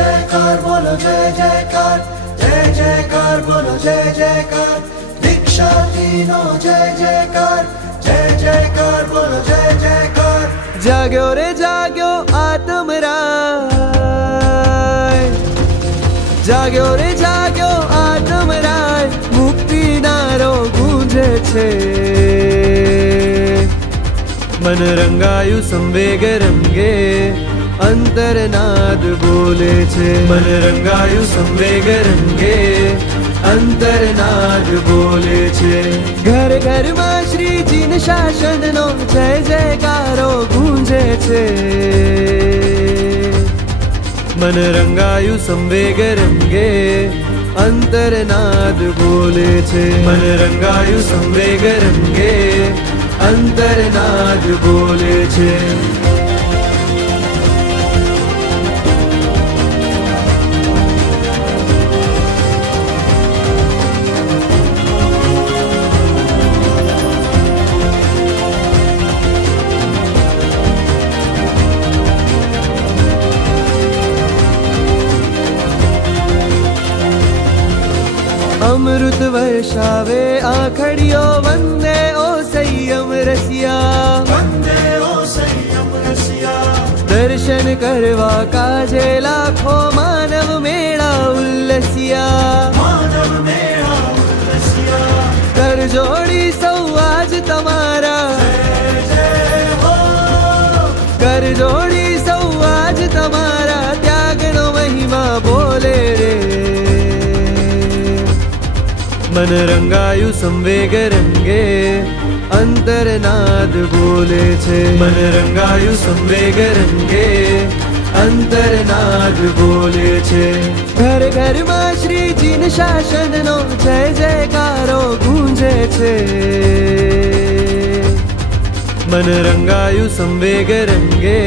जयकार बोलो जय जयकार, जय जयकार बोलो जय जयकार, दीक्षा तीनों जय जयकार, जय जयकार बोलो जय जयकार। जाग्यो रे जाग्यो आत्मराय, जाग्यो रे जाग्यो आत्मराय, मुक्ति नारो गूंजे छे। मन रंगायु संवेग रंगे, अंतरनाद बोले छे। मन रंगायु संवेग रंगे, अंतरनाद बोले छे। घर घर में श्रीजी न शासन नो जय जयकारो गूंजे छे। मन रंगायु संवेग रंगे, अंतरनाद बोले छे। मन रंगायु संवेग रंगे, अंतरनाद बोले छे। अमृत वर्षावे आखड़ियो वंदे ओ संयम रसिया, वंदे ओ संयम रसिया। दर्शन करवा काजे लाखो मानव मेळा उल्लसिया, मानव मेळा उल्लसिया। कर जोड़ी सौ आज तमारा, जय जय हो। कर जोड़ी सौ आज तमारा, त्यागनो महिमा बोले रे। मन रंगायु संवेग रंगे, अंतरनाद बोले छे। मन रंगायु संवेग रंगे, अंतरनाद बोले छे। घर घर में श्रीजी न शासन नो जय जयकारो गूंजे छे। मन रंगायु संवेग रंगे,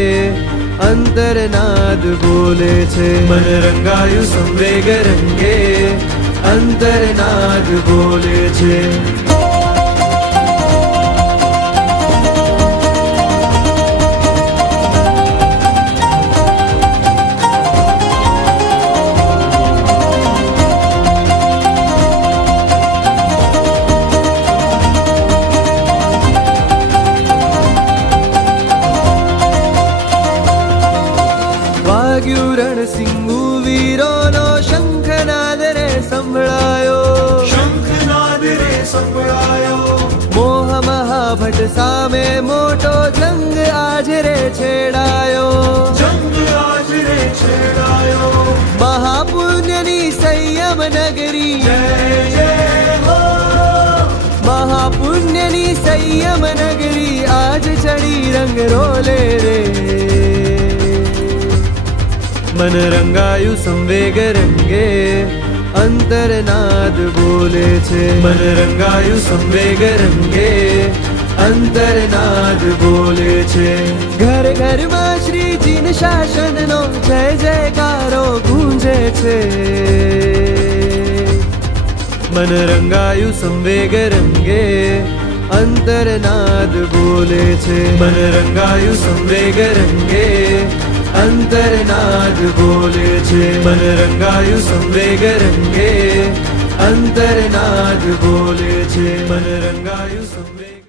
अंतरनाद बोले छे। मन रंगायु संवेग रंगे, अंतरनाद बोले छे। वाग्यु रणसिंहु वीरो नो शंखनाद रे संभळायो, शंखनाद रे संभळायो। मोह महाभट सामे मोटो जंग आज रे छेड़ायो, जंग आज रे छेड़ायो। महापुण्यनी संयम नगरी, जय जय हो। महापुण्यनी संयम नगरी, आज चढ़ी रंग रोले रे। मन रंगायु संवेग रंगे, अंतरनाद बोले छे। मन रंगायु संवेग रंगे, अंतरनाद बोले छे। घर घर में श्रीजी न शासन नो जय जयकारो गूंजे छे। मन रंगायु संवेग रंगे, अंतरनाद बोले छे। मन रंगायु संवेग रंगे, अंतरनाद बोले छे। मन रंगायु संवेग रंगे, अंतरनाद बोले छे। मन रंगायु संवेग